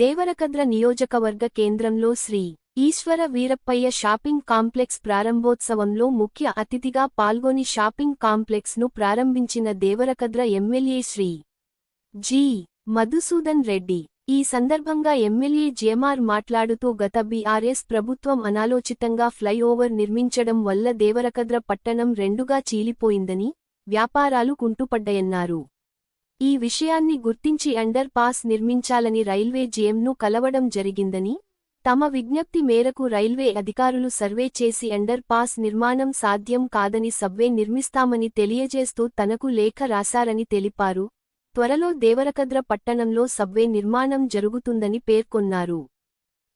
దేవరకద్ర నియోజకవర్గ కేంద్రంలో శ్రీ ఈశ్వర Veerappaiah shopping complex ప్రారంభోత్సవంలో ముఖ్య అతిథిగా పాల్గొని షాపింగ్ కాంప్లెక్స్ ను ప్రారంభించిన దేవరకద్ర ఎమ్మెల్యే శ్రీ జి. మధుసూదన్ రెడ్డి. ఈ సందర్భంగా ఎమ్మెల్యే జేమార్ మాట్లాడుతూ గత బీఆర్ఎస్ ప్రభుత్వం అనాలోచితంగా ఫ్లైఓవర్ నిర్మించడం వల్ల దేవరకద్ర పట్టణం రెండుగా చీలిపోయిందని, వ్యాపారాలు కుంటుపడ్డాయన్నారు. ఈ విషయాన్ని గుర్తించి అండర్ పాస్ నిర్మించాలని రైల్వే జీఎంను కలవడం జరిగిందని, తమ విజ్ఞప్తి మేరకు రైల్వే అధికారులు సర్వే చేసి అండర్ పాస్ నిర్మాణం సాధ్యం కాదని సబ్వే నిర్మిస్తామని తెలియజేస్తూ తనకు లేఖ రాశారని తెలిపారు. త్వరలో దేవరకద్ర పట్టణంలో సబ్వే నిర్మాణం జరుగుతుందని పేర్కొన్నారు.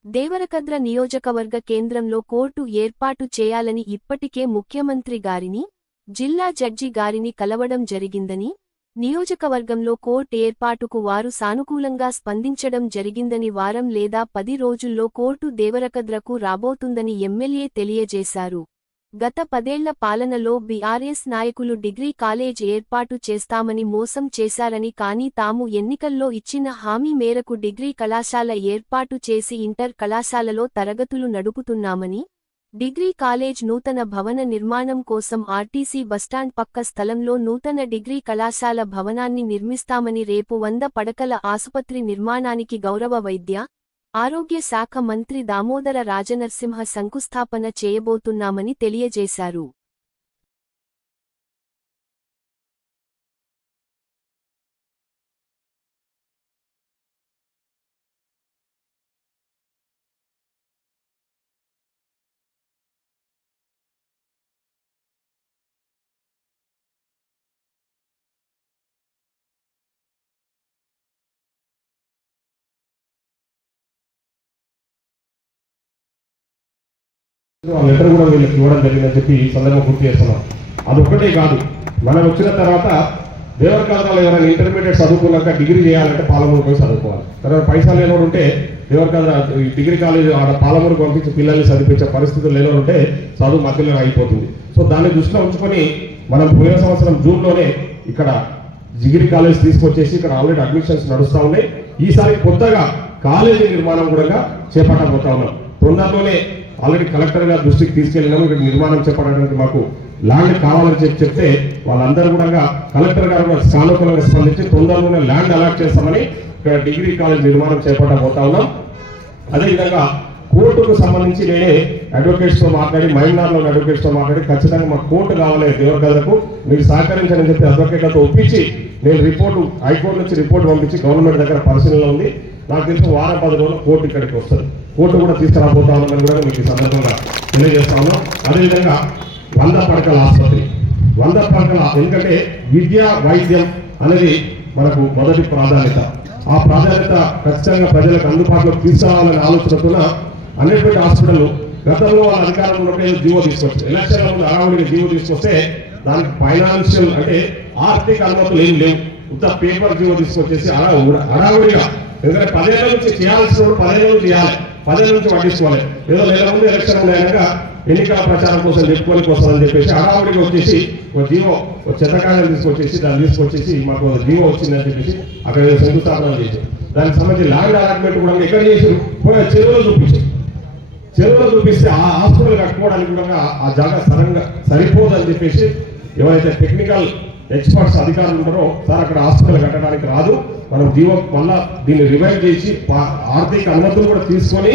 దేవరకద్ర నియోజకవర్గ కేంద్రంలో కోర్టు ఏర్పాటు చేయాలని ఇప్పటికే ముఖ్యమంత్రి గారిని, జిల్లా జడ్జి గారిని కలవడం జరిగిందని, నియోజకవర్గంలో కోర్టు ఏర్పాటుకు వారు సానుకూలంగా స్పందించడం జరిగిందని, వారం లేదా 10 రోజుల్లో కోర్టు దేవరకద్రకు రాబోతుందని ఎమ్మెల్యే తెలియజేశారు. గత 10 ఏళ్ల పాలనలో బీఆర్ఎస్ నాయకులు డిగ్రీ కాలేజ్ ఏర్పాటు చేస్తామని మోసం చేశారని, కానీ తాము ఎన్నికల్లో ఇచ్చిన హామీ మేరకు డిగ్రీ కళాశాల ఏర్పాటు చేసి ఇంటర్ కళాశాలలో తరగతులు నడుపుతున్నామని, డిగ్రీ కాలేజ్ నూతన భవన నిర్మాణం కోసం ఆర్టీసీ బస్టాండ్ పక్క స్థలంలో నూతన డిగ్రీ కళాశాల భవనాన్ని నిర్మిస్తామని, రేపు 100 పడకల ఆసుపత్రి నిర్మాణానికి గౌరవ వైద్య, ఆరోగ్య శాఖ మంత్రి దామోదర రాజనరసింహ శంకుస్థాపన చేయబోతున్నామని తెలియజేశారు. లెటర్ కూడా వీళ్ళకి ఇవ్వడం జరిగిందని చెప్పి ఈ సందర్భంగా గుర్తు చేస్తున్నాం. అదొక్కటే కాదు, మనం వచ్చిన తర్వాత దేవరకద్రలో ఎవరైనా ఇంటర్మీడియట్ చదువుకున్నాక డిగ్రీ చేయాలంటే పాలమూరు పోయి చదువుకోవాలి. తర్వాత పైసలు లేనోడు ఉంటే దేవరకద్ర డిగ్రీ కాలేజ్ ఆడ పాలమూరు పంపించి పిల్లల్ని చదివించే పరిస్థితులు లేనోడు ఉంటే చదువు మధ్యలో అయిపోతుంది. సో దాన్ని దృష్టిలో ఉంచుకొని మనం పోయిన సంవత్సరం జూన్లోనే ఇక్కడ డిగ్రీ కాలేజ్ తీసుకొచ్చేసి ఇక్కడ ఆల్రెడీ అడ్మిషన్స్ నడుస్తూ ఉన్నాయి. ఈసారి కొత్తగా కాలేజీ నిర్మాణం కూడా చేపట్టబోతా ఉన్నాం. తొందరలోనే ఆల్రెడీ కలెక్టర్ గారు దృష్టికి తీసుకెళ్ళినాము. ఇక్కడ నిర్మాణం చేపట్టడానికి మాకు ల్యాండ్ కావాలని చెప్తే వాళ్ళందరూ కూడా కలెక్టర్ గారు కూడా సానుకూలంగా స్పందించి తొందరలోనే ల్యాండ్ అలాట్ చేస్తామని ఇక్కడ డిగ్రీ కాలేజ్ నిర్మాణం చేపట్టబోతా ఉన్నాం. అదేవిధంగా కోర్టుకు సంబంధించి నేనే అడ్వకేట్స్తో మాట్లాడి, మైనార్లో అడ్వకేట్స్తో మాట్లాడి ఖచ్చితంగా మాకు కోర్టు కావాలి దేవరకద్రకు, మీరు సహకరించాలని చెప్పి అడ్వకేట్లతో ఒప్పించి నేను రిపోర్టు హైకోర్టు నుంచి రిపోర్ట్ పంపించి గవర్నమెంట్ దగ్గర పరిశీలనలో ఉంది. నాకు తెలిసి వారం 10 రోజులు కోర్టు ఇక్కడికి వస్తుంది. కోర్టు కూడా తీసుకురాబోతా ఉన్నామని కూడా మీకు ఈ సందర్భంగా తెలియజేస్తా ఉన్నాం. అదేవిధంగా 100 పడకల ఆసుపత్రి, 100 పడకల, ఎందుకంటే విద్య వైద్యం అనేది మనకు మొదటి ప్రాధాన్యత. ఆ ప్రాధాన్యత ఖచ్చితంగా ప్రజలకు అందుబాటులోకి తీసుకురావాలనే ఆలోచనతో అన్నిటి హాస్పిటల్ గతంలో వాళ్ళ అధికారంలో ఉన్నప్పుడు జీవో తీసుకొచ్చారు. ఎలక్షన్ల ముందు అరావుడికి జీవో తీసుకొస్తే దానికి ఫైనాన్షియల్ అంటే ఆర్థిక అనుమతులు ఏం లేవు. ఉత్త పేపర్ జీవో తీసుకొచ్చేసి అరావుడిగా, ఎందుకంటే 10 ఏళ్ల నుంచి చేయాల్సిన 10 ఏళ్ళ నుంచి చేయాలి, 10 ఏళ్ళ నుంచి పట్టించుకోవాలి. ఏదో నెల ముందు ఎలక్షన్ ఉన్నాయనక ఎన్నికల ప్రచారం కోసం చెప్పుకోనికి వస్తుందని చెప్పేసి అరావుడికి వచ్చేసి ఒక జీవో, ఒక చెత్తకాయలు తీసుకొచ్చేసి దాన్ని తీసుకొచ్చేసి మాకు జీవో వచ్చిందని చెప్పేసి అక్కడ శంకుస్థాపన చేశారు. దానికి సంబంధించి ల్యాండ్ అలాట్మెంట్ కూడా ఎక్కడ చేసి చెరువులో చూపించారు. చెరువులో చూపిస్తే ఆ హాస్పిటల్ కట్టుకోవడానికి కూడా ఆ జాగా సరిపోదని చెప్పేసి ఎవరైతే టెక్నికల్ ఎక్స్పర్ట్స్ అధికారులు ఉంటారో, సార్ అక్కడ హాస్పిటల్ కట్టడానికి రాదు, మనం జీవో మళ్ళా దీన్ని రివైవ్ చేసి ఆర్థిక అనుమతులు కూడా తీసుకొని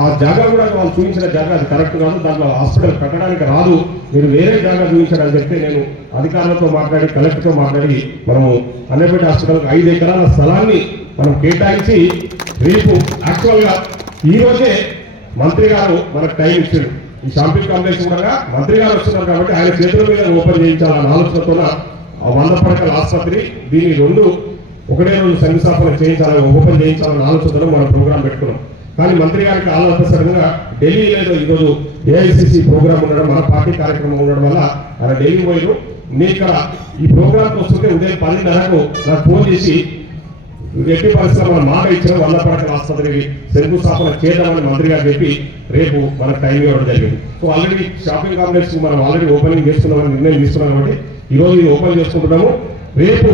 ఆ జాగా కూడా వాళ్ళు చూపించిన జాగా అది కరెక్ట్ కాదు, దాంట్లో హాస్పిటల్ కట్టడానికి రాదు, మీరు వేరే జాగా చూపించారని చెప్తే నేను అధికారులతో మాట్లాడి కలెక్టర్తో మాట్లాడి మనము అన్నపేట హాస్పిటల్కి 5 ఎకరాల స్థలాన్ని మనం కేటాయించి రేపు యాక్చువల్గా ఈరోజే మంత్రి గారు మనకు టైం ఇచ్చారు. ఈ షాపింగ్ కాంప్లెక్స్ కూడా మంత్రి గారు వస్తున్నారు కాబట్టి ఆయన చేతుల మీద ఓపెన్ చేయించాలన్న ఆలోచనతో 100 పడకల ఆసుపత్రి దీన్ని 2 ఒకటే రోజు శంకుస్థాపన చేయించాలని, ఓపెన్ చేయించాలన్న ఆలోచనతో మనం ప్రోగ్రాం పెట్టుకున్నాం. కానీ మంత్రి గారికి ఆలోచనగా ఢిల్లీ లేదు, ఈరోజు ఏఐసిసి ప్రోగ్రామ్ ఉండడం, మన పార్టీ కార్యక్రమం ఉండడం వల్ల ఆయన ఢిల్లీ పోయారు. నేను ఇక్కడ ఈ ప్రోగ్రాంకి వస్తుంటే ఉదయం 10:30కు నాకు ఫోన్ చేసి ఎట్టి పరిస్థితుల్లో మనం మాట ఇచ్చిన 100 పడకల ఆసుపత్రికి శంకుస్థాపన చేద్దామని మంత్రి గారు చెప్పి రేపు మనకు టైం ఇవ్వడం జరిగింది. సో ఆల్రెడీ షాపింగ్ కాంప్లెక్స్ మనం ఆల్రెడీ ఓపెనింగ్ చేస్తున్నామని నిర్ణయం తీసుకున్నాం కాబట్టి ఈరోజు ఇది ఓపెన్ చేసుకుంటున్నాము. రేపు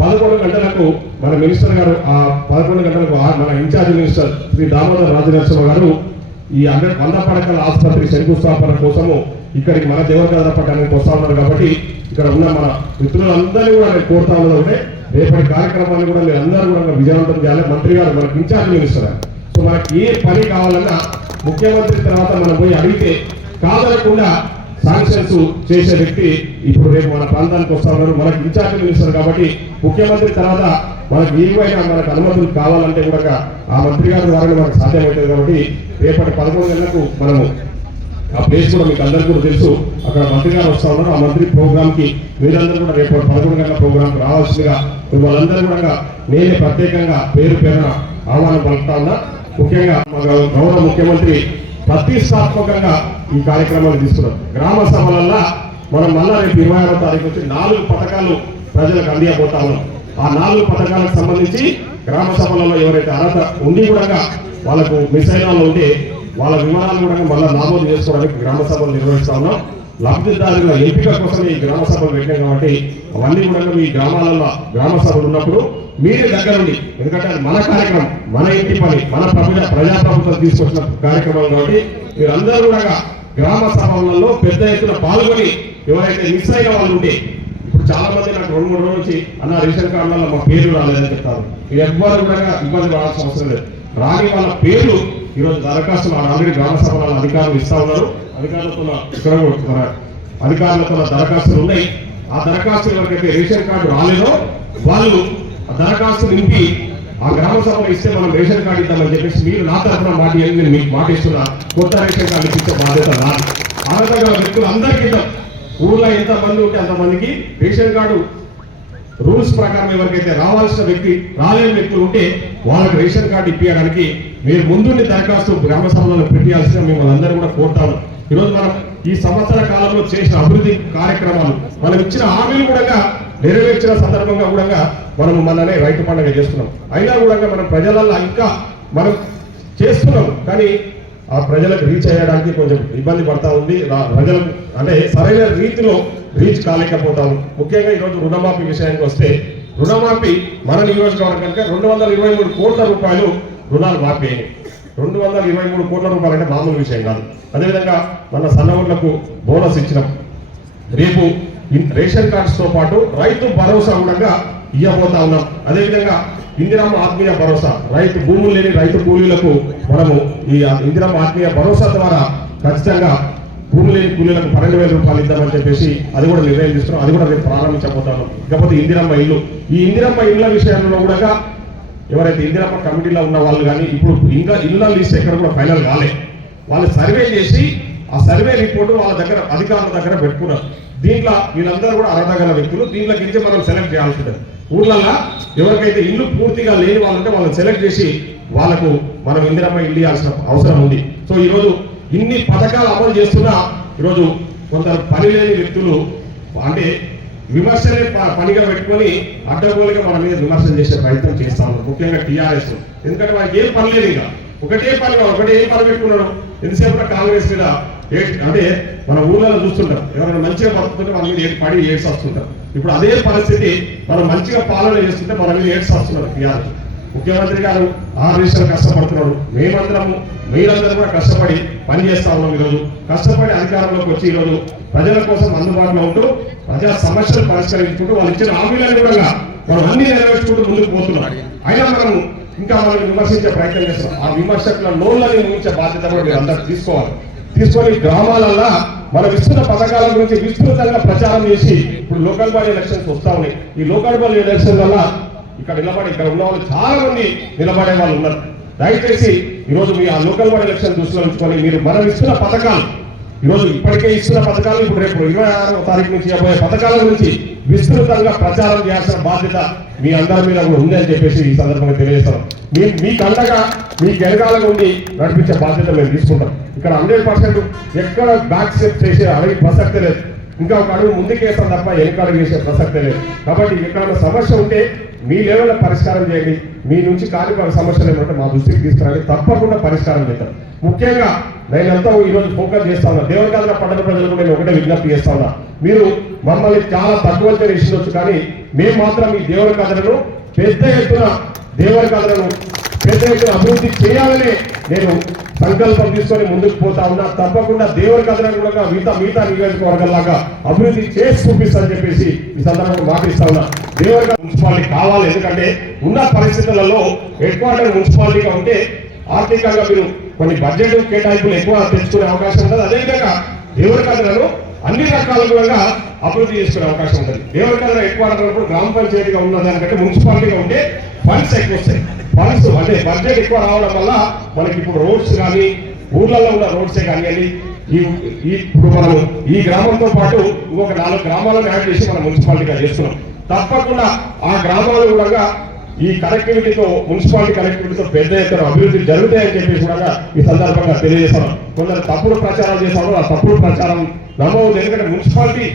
11 గంటలకు మన మినిస్టర్ గారు, ఆ 11 గంటలకు మన ఇన్ఛార్జ్ మినిస్టర్ శ్రీ దామోదర్ రాజనరసింహ గారు ఈ 100 పడకల ఆసుపత్రి శంకుస్థాపన కోసము ఇక్కడికి మన దేవరకద్ర పట్టణానికి వస్తా ఉన్నారు. కాబట్టి ఇక్కడ ఉన్న మన మిత్రులందరినీ కూడా నేను కోరుతా ఉన్నది, రేపటి కార్యక్రమాన్ని కూడా మీరు అందరూ కూడా విజయవంతం చేయాలి. మంత్రి గారు మనకి ఇన్ఛార్జ్ మినిస్టర్. సో మనకి ఏ పని కావాలన్నా ముఖ్యమంత్రి తర్వాత మనం పోయి అడిగితే కాదనకుండా శాంక్షన్స్ చేసే వ్యక్తి ఇప్పుడు రేపు మన ప్రాంతానికి వస్తా ఉన్నారు. మనకి ఇన్ఛార్జ్ మినిస్టర్ కాబట్టి ముఖ్యమంత్రి తర్వాత మనకి ఏమైనా మనకు అనుమతులు కావాలంటే కూడా ఆ మంత్రి గారి ద్వారా మనకు సాధ్యమవుతుంది. కాబట్టి రేపటి 11 గంటలకు మనము ఆ ప్లేస్ కూడా మీకు అందరికీ కూడా తెలుసు, అక్కడ మంత్రి గారు వస్తా ఉన్నారు. ఆ మంత్రి ప్రోగ్రామ్ కి మీరందరూ కూడా రేపు 11 గంటల ప్రోగ్రామ్ రావాల్సిందిగా వాళ్ళందరూ కూడా నేనే ప్రత్యేకంగా పేరు పేరున ఆహ్వానం పలుకుతా ఉన్నా. ముఖ్యంగా గౌరవ ముఖ్యమంత్రి ప్రతిష్టాత్మకంగా ఈ కార్యక్రమాన్ని తీసుకున్నాం. గ్రామ సభలల్లో మనం మళ్ళా రేపు 26వ తారీఖు వచ్చి 4 పథకాలు ప్రజలకు అందియబోతా ఉన్నాం. ఆ 4 పథకాలకు సంబంధించి గ్రామ సభలలో ఎవరైతే అర్హత ఉండి కూడా వాళ్ళకు మిస్ అయిన వాళ్ళు ఉంటే వాళ్ళ వివరాలు కూడా మళ్ళీ నమోదు చేసుకోవడానికి గ్రామ సభలు నిర్వహిస్తా ఉన్నాం. లబ్ధిదారుల ఎంపిక కోసం ఈ గ్రామ సభలు పెట్టాం కాబట్టి అవన్నీ కూడా మీ గ్రామాలలో గ్రామ సభలు ఉన్నప్పుడు మీరే దగ్గర ఉండి, ఎందుకంటే అది మన కార్యక్రమం, మన ఇంటి పని, మన ప్రజాప్రభుత్వం తీసుకొచ్చిన కార్యక్రమం కాబట్టి మీరందరూ కూడా గ్రామ సభలలో పెద్ద ఎత్తున పాల్గొని ఎవరైతే మిస్ అయిన వాళ్ళు ఉంటే, ఇప్పుడు చాలా మంది నాకు 2-3 రోజుల నుంచి అన్న రేషన్ కార్డులలో మా పేర్లు రాలేదని చెప్తారు. మీరు ఎవ్వరు కూడా ఇబ్బంది పడాల్సిన అవసరం లేదు. రాని వాళ్ళ పేర్లు ఈరోజు దరఖాస్తులు ఆల్రెడీ గ్రామ సభల అధికారులు ఇస్తా ఉన్నారు. అధికారులతో ఇక్కడ అధికారులతో దరఖాస్తులు ఉన్నాయి. ఆ దరఖాస్తులు ఎవరికైతే రేషన్ కార్డు రాలేదో వాళ్ళు ఆ దరఖాస్తు నింపి ఆ గ్రామ సభలో ఇస్తే మనం రేషన్ కార్డు ఇద్దామని చెప్పేసి మీరు నా తరఫున మాట నేను మీకు మాట ఇస్తున్నా. కొత్త రేషన్ కార్డు ఇచ్చే బాధ్యత నాది. అర్హత గల వ్యక్తులు అందరికీ ఇద్దాం. ఊర్లో ఎంత మంది ఉంటే అంతమందికి రేషన్ కార్డు రూల్స్ ప్రకారం ఎవరికైతే రావాల్సిన వ్యక్తి రాలేని వ్యక్తులు ఉంటే వాళ్ళకి రేషన్ కార్డు ఇప్పించడానికి మీరు ముందుండి దరఖాస్తు గ్రామ సభలో పెట్టాల్సిన మిమ్మల్ని అందరూ కూడా కోరుతాము. ఈరోజు మనం ఈ సంవత్సర కాలంలో చేసిన అభివృద్ధి కార్యక్రమాలు, మనం ఇచ్చిన హామీలు కూడా నెరవేర్చిన సందర్భంగా కూడా మనం మననే రైతు పండుగ చేస్తున్నాం. అయినా కూడా మనం ప్రజలలో ఇంకా మనం చేస్తున్నాం, కానీ ఆ ప్రజలకు రీచ్ అయ్యడానికి కొంచెం ఇబ్బంది పడతా ఉంది. ప్రజలకు అంటే సరైన రీతిలో రీచ్ కాలేకపోతాము. ముఖ్యంగా ఈరోజు రుణమాఫీ విషయానికి వస్తే, రుణమాఫీ మన నియోజకవర్గానికి 223 కోట్ల రూపాయలు రుణాలు మాఫీ అయినాయి. 223 కోట్ల రూపాయలు అంటే మామూలు విషయం కాదు. అదేవిధంగా మన సన్నవులకు బోనస్ ఇచ్చినాం. రేపు రేషన్ కార్డ్స్ తో పాటు రైతు భరోసా కూడా ఇవ్వబోతా ఉన్నాం. అదేవిధంగా ఇందిరమ్మ ఆత్మీయ భరోసా, రైతు భూములు లేని రైతు కూలీలకు మనము ఈ ఇందిరమ్మ ఆత్మీయ భరోసా ద్వారా ఖచ్చితంగా భూమి లేని కూలీలకు 12,000 రూపాయలు ఇద్దామని చెప్పేసి అది కూడా నిర్ణయం తీసుకున్నాం. అది కూడా రేపు ప్రారంభించబోతాను. ఇకపోతే ఇందిరమ్మ ఇల్లు, ఈ ఇందిరమ్మ ఇళ్ల విషయంలో కూడా ఎవరైతే ఇందిరమ్మ కమిటీలో ఉన్న వాళ్ళు కానీ ఇప్పుడు ఇంకా ఇళ్ళ లిస్ట్ ఎక్కడ కూడా ఫైనల్ కాలే, వాళ్ళు సర్వే చేసి ఆ సర్వే రిపోర్టు వాళ్ళ దగ్గర అధికారుల దగ్గర పెట్టుకున్నారు. దీంట్లో వీళ్ళందరూ కూడా అర్హత గల వ్యక్తులు. దీంట్లో కింద మనం సెలెక్ట్ చేయాల్సి ఉంటుంది. ఊర్లలో ఎవరికైతే ఇల్లు పూర్తిగా లేని వాళ్ళంటే వాళ్ళని సెలెక్ట్ చేసి వాళ్ళకు మనం ఇందిరమ్మ ఇల్లు ఇవ్వాల్సిన అవసరం ఉంది. సో ఈరోజు ఇన్ని పథకాలు అమలు చేస్తున్నా ఈరోజు కొందరు పని లేని వ్యక్తులు అంటే విమర్శనే పనిగా పెట్టుకొని అడ్డగోలుగా మన మీద విమర్శలు చేసే ప్రయత్నం చేస్తా ఉన్నారు. ముఖ్యంగా టీఆర్ఎస్, ఎందుకంటే వాళ్ళకి ఏం పని లేదు, ఇంకా ఒకటే పని పెట్టుకున్నాడు. ఎంతసేపు కాంగ్రెస్ మీద అంటే మన ఊళ్ళలో చూస్తుంటాం, ఎవరైనా మంచిగా బతుకుతుంటే మన మీద పడి ఏడ్స్ వస్తుంటారు. ఇప్పుడు అదే పరిస్థితి మనం మంచిగా పాలన చేస్తుంటే మన మీద ఏడ్స్ వస్తున్నారు టీఆర్ఎస్. ముఖ్యమంత్రి గారు 6 నిమిషాలు కష్టపడుతున్నాడు. మేమందరము మీరందరూ కూడా కష్టపడి పని చేస్తా ఉన్నాం. ఈరోజు కష్టపడి అధికారంలోకి వచ్చి ఈరోజు ప్రజల కోసం అందుబాటులో ఉంటూ ప్రజా సమస్యలు పరిష్కరించుకుంటూ వాళ్ళు ఇచ్చిన హామీలను కూడా మనం అన్ని నెరవేర్చుకుంటూ ముందుకు పోతున్నాం. అయినా మనం ఇంకా మనం విమర్శించే ప్రయత్నం చేస్తున్నాం. ఆ విమర్శకుల నోళ్ళని ముగించే బాధ్యత కూడా మీరు అందరూ తీసుకొని గ్రామాలలో మనం ఇస్తున్న పథకాల గురించి విస్తృతంగా ప్రచారం చేసి, ఇప్పుడు లోకల్ బాడీ ఎలక్షన్స్ వస్తా ఉన్నాయి. ఈ లోకల్ బాడీ ఎలక్షన్ వల్ల ఇక్కడ ఉన్న వాళ్ళు చాలా మంది నిలబడే వాళ్ళు ఉన్నారు. దయచేసి ఈరోజు మీ ఆ లోకల్ బాడీ ఎలక్షన్ దృష్టిలో ఉంచుకొని మీరు మనం ఇస్తున్న పథకాలు, ఈరోజు ఇప్పటికే ఇస్తున్న పథకాలు, ఇప్పుడు రేపు 26వ తారీఖు నుంచి ఇవ్వబోయే పథకాల గురించి విస్తృతంగా ప్రచారం చేయాల్సిన బాధ్యత మీ అందరి మీద కూడా ఉంది అని చెప్పేసి ఈ సందర్భంగా తెలియజేస్తాం. మీకు అండగా మీ జరగాల ఉండి నడిపించే బాధ్యత మేము తీసుకుంటాం. ఇక్కడ 100% ఎక్కడ బ్యాక్ స్టెప్ చేసే అడిగి ప్రసక్తే లేదు. ఇంకా ఒక అడుగు ముందుకేస్తాం తప్ప వెనక అడుగు చేసే ప్రసక్తే లేదు. కాబట్టి ఎక్కడైనా సమస్య ఉంటే మీ లెవెల్లో పరిష్కారం చేయండి. మీ నుంచి కార్యక్రమ సమస్యలు ఏమంటే మా దృష్టికి తీసుకురండి, తప్పకుండా పరిష్కారం చేద్దాం. ముఖ్యంగా నేనంతా ఈరోజు ఫోకస్ చేస్తా ఉన్నా, దేవరకద్ర పట్టణ ప్రజలకు నేను ఒకటే విజ్ఞప్తి చేస్తా ఉన్నా. మీరు మమ్మల్ని చాలా తక్కువ ఇష్టవచ్చు, కానీ మేము మాత్రం ఈ దేవరకద్రను పెద్ద ఎత్తున అభివృద్ధి చేయాలని నేను సంకల్పం తీసుకొని ముందుకు పోతా ఉన్నా. తప్పకుండా దేవరకద్రను కూడా మిగతా నియోజకవర్గాల్లాగా అభివృద్ధి చేసి చూపిస్తానని చెప్పేసి ఈ సందర్భంగా మాటిస్తా ఉన్నా. దేవరకద్ర మున్సిపాలిటీ కావాలి, ఎందుకంటే ఉన్న పరిస్థితులలో హెడ్ క్వార్టర్ మున్సిపాలిటీగా ఉంటే ఆర్థికంగా మీరు కొన్ని బడ్జెట్ కేటాయింపులు ఎక్కువ తెచ్చుకునే అవకాశం ఉంటుంది. అదేవిధంగా దేవరకద్రను అన్ని రకాలుగా అభివృద్ధి చేసుకునే అవకాశం ఉంటుంది. దేవరకద్ర ఎక్కువ గ్రామ పంచాయతీగా ఉన్నదానికంటే మున్సిపాలిటీగా ఉంటే ఫండ్స్ ఎక్కువ వస్తాయి. ఫండ్స్ అంటే బడ్జెట్ ఎక్కువ రావడం వల్ల మనకి ఇప్పుడు రోడ్స్ కానీ ఊర్లలో ఉన్న రోడ్సే కానివ్వండి, ఇప్పుడు మనం ఈ గ్రామంతో పాటు ఇంకొక 4 గ్రామాలను యాడ్ చేసి మనం మున్సిపాలిటీగా చేస్తున్నాం. తప్పకుండా ఆ గ్రామాలు కూడా ఈ కనెక్టివిటీతో మున్సిపాలిటీ కనెక్టివిటీతో పెద్ద ఎత్తున అభివృద్ధి జరుగుతాయని చెప్పేసి కూడా ఈ సందర్భంగా తెలియజేస్తున్నాం. కొందరు తప్పుడు ప్రచారాలు చేస్తాము, ఆ తప్పుడు ప్రచారం నమ్మవద్దు. ఎందుకంటే మున్సిపాలిటీ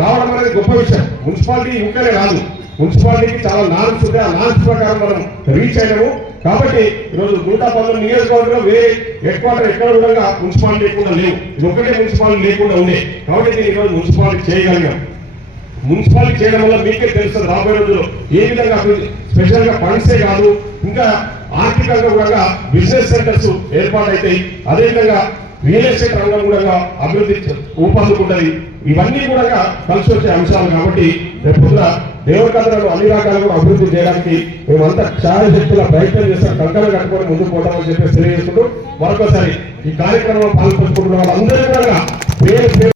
రావడం అనేది గొప్ప విషయం. మున్సిపాలిటీ ఇంకనే రాదు, మున్సిపాలిటీకి చాలా నార్మ్స్ ఉంటాయి. ఆ నార్మ్స్ ప్రకారం మనం రీచ్ అయినాము. కాబట్టి ఈరోజు 119 నియోజకవర్గంలో వేరే హెడ్ క్వార్టర్ ఎక్కడ కూడా మున్సిపాలిటీ లేకుండా లేవు, ఇది ఒకటే మున్సిపాలిటీ లేకుండా ఉండే. కాబట్టి నేను ఈరోజు మున్సిపాలిటీ చేయగలిగాం. మున్సిపాలిటీ చేయడం వల్ల మీకే తెలుస్తుంది రాబోయే రోజుల్లో ఏ విధంగా స్పెషల్ గా ఫండ్సే కాదు, ఇంకా ఆర్థికంగా కూడా బిజినెస్ సెంటర్స్ ఏర్పాటైతాయి. అదేవిధంగా రియల్ ఎస్టేట్ రంగం కూడా అభివృద్ధి ఊపందుకుంటది. ఇవన్నీ కూడా కలిసి వచ్చే అంశాలు. కాబట్టి రేపు పొద్దున దేవరకద్రను అన్ని రకాలుగా అభివృద్ధి చేయడానికి మేమంతా ఛాయశక్తుల ప్రయత్నం చేస్తాం, కంకణం కట్టుకొని ముందుకు పోతామని చెప్పేసి తెలియజేసుకుంటూ మరొకసారి ఈ కార్యక్రమంలో పాల్పంచుకుంటున్న వాళ్ళందరూ కూడా పేరు